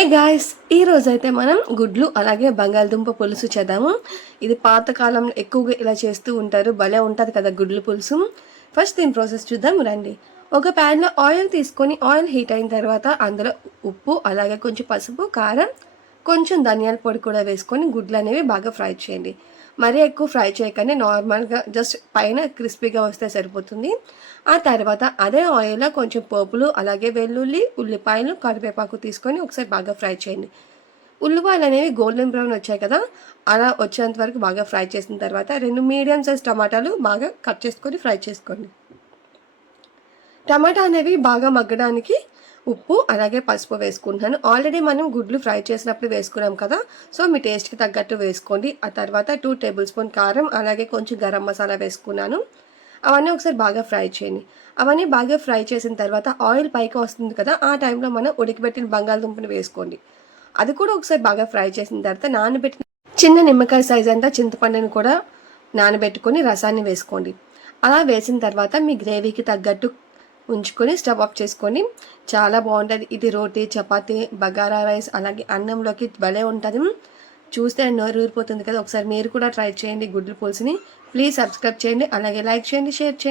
ఏ guys ఈ రోజైతే మనం గుడ్లు అలాగే బంగాళదుంప పులుసు చేద్దాము. ఇది పాతకాలంలో ఎక్కువగా ఇలా చేస్తూ ఉంటారు. భలే ఉంటుంది కదా గుడ్లు పులుసు. ఫస్ట్ దీని ప్రాసెస్ చూద్దాం రండి. ఒక ప్యాన్లో ఆయిల్ తీసుకొని ఆయిల్ హీట్ అయిన తర్వాత అందులో ఉప్పు అలాగే కొంచెం పసుపు కారం కొంచెం ధనియాల పొడి కూడా వేసుకొని గుడ్లు అనేవి బాగా ఫ్రై చేయండి. మరీ ఎక్కువ ఫ్రై చేయకండి. నార్మల్గా జస్ట్ పైన క్రిస్పీగా వస్తే సరిపోతుంది. ఆ తర్వాత అదే ఆయిల్లో కొంచెం పోపులు అలాగే వెల్లుల్లి ఉల్లిపాయలు కరివేపాకు తీసుకొని ఒకసారి బాగా ఫ్రై చేయండి. ఉల్లిపాయలు అనేవి గోల్డెన్ బ్రౌన్ వచ్చాయి కదా అలా వచ్చేంత వరకు బాగా ఫ్రై చేసిన తర్వాత రెండు మీడియం సైజ్ టమాటాలు బాగా కట్ చేసుకొని ఫ్రై చేసుకోండి. టమాటా అనేవి బాగా మగ్గడానికి ఉప్పు అలాగే పసుపు వేసుకుంటున్నాను. ఆల్రెడీ మనం గుడ్లు ఫ్రై చేసినప్పుడు వేసుకున్నాం కదా సో మీ టేస్ట్కి తగ్గట్టు వేసుకోండి. ఆ తర్వాత టూ టేబుల్ స్పూన్ కారం అలాగే కొంచెం గరం మసాలా వేసుకున్నాను. అవన్నీ ఒకసారి బాగా ఫ్రై చేయండి. అవన్నీ బాగా ఫ్రై చేసిన తర్వాత ఆయిల్ పైకి వస్తుంది కదా ఆ టైంలో మనం ఉడికిపెట్టిన బంగాళదుంపని వేసుకోండి. అది కూడా ఒకసారి బాగా ఫ్రై చేసిన తర్వాత నానబెట్టిన చిన్న నిమ్మకాయ సైజ్ అంతా చింతపండుని కూడా నానబెట్టుకొని రసాన్ని వేసుకోండి. అలా వేసిన తర్వాత మీ గ్రేవీకి తగ్గట్టు ఉంచుకొని స్టవ్ ఆఫ్ చేసుకొని చాలా బాగుంటుంది. ఇది రోటీ చపాతీ బగారా రైస్ అలాగే అన్నంలోకి భలే ఉంటుంది. చూస్తే నోరు ఊరిపోతుంది కదా. ఒకసారి మీరు కూడా ట్రై చేయండి గుడ్లు పులుసుని. ప్లీజ్ సబ్స్క్రైబ్ చేయండి. అలాగే లైక్ చేయండి షేర్ చేయండి.